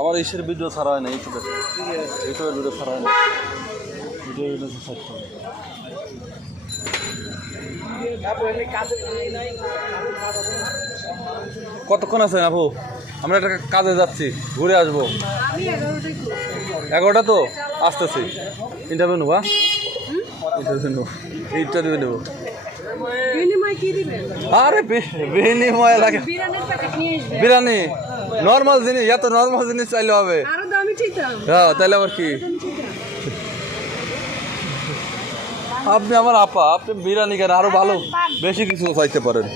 আমার ইসের ভিডিও ছাড়া হয় না ইউটিউবের ভিডিও ছাড়া হয় না ভিডিও সার্চ করো। কতক্ষণ আছেন আপু? আমরা একটা কাজে যাচ্ছি, ঘুরে আসবো। 11টা তো আসতেছি। ইন্টারভিউ নেবো, ইন্টারভিউ নেবো। আরে বিনিময় লাগে বিরিয়ানি নর্মাল জিনিস, এত নর্মাল জিনিস চাইলে হবে? হ্যাঁ, তাইলে আবার কি? আপনি আমার আপা, আপনি বিরিয়ানি কেন, আরো ভালো বেশি কিছু চাইতে পারেন।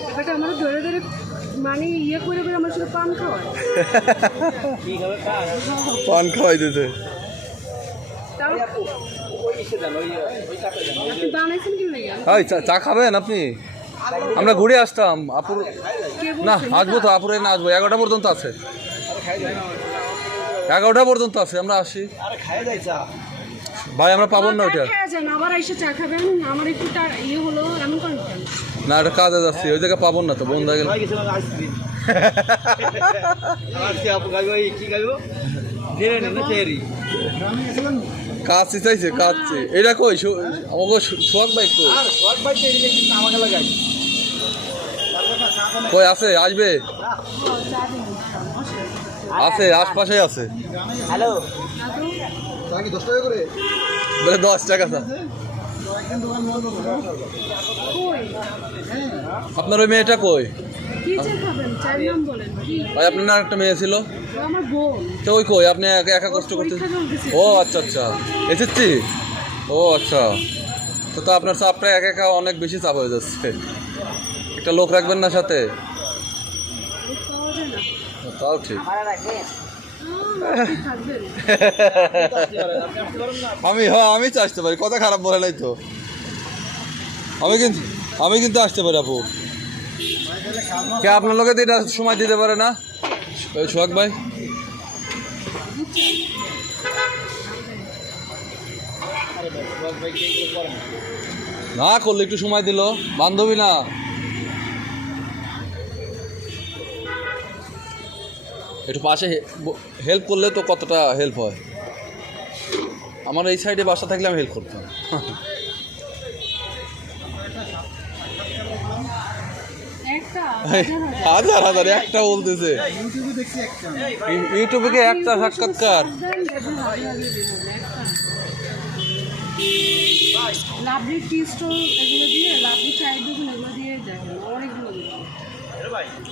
পান খাওয়াই দিতে। চা খাবেন আপনি? আমরা ঘুরে আসতাম আপুর না, আসবো তো আপুর না, আসবো 11টা পর্যন্ত আছে। 11টা পর্যন্ত আছে, আমরা আসি। ভাই আমরা পাবো না ওইটা। না, এটা কাজে যাচ্ছি, ওই জায়গায় পাবো না তো, বন্ধ হয়ে গেল। কাজ চাইছে, কাজ এটা কই সোহাগ ভাই কই আছে? আসবে, আছে আশপাশে আছে। হ্যালো, 10 টাকা করে বলে 10 টাকা। আপনার ওই মেয়েটা কই? ভাই আপনার না একটা মেয়ে ছিল তো, ওই কই? আপনি একা কষ্ট করতে? ও আচ্ছা আচ্ছা, এসেছি। ও আচ্ছা, তো আপনার চাপটা একা একা অনেক বেশি চাপ হয়ে যাচ্ছে। একটা লোক রাখবেন না সাথে? তাও ঠিক। আমি তো আসতে পারি, কথা খারাপ বলে নাই তো। আমি কিন্তু আসতে পারি আপু। কে আপনার লোকে এটা সময় দিতে পারে না ওই সোহাগ ভাই? না করলে একটু সময় দিল, বান্ধবী না। একটু পাশে হেল্প করলে তো কতটা হেল্প হয়। আমার এই সাইডে বাসা থাকলে আমি হেল্প করতাম। হাজার হাজার একটা বলতেছে, ইউটিউবে কি একটা সাক্ষাৎকার? লাভলি টি স্টল এগুলো দিয়ে, লাভলি চায়ের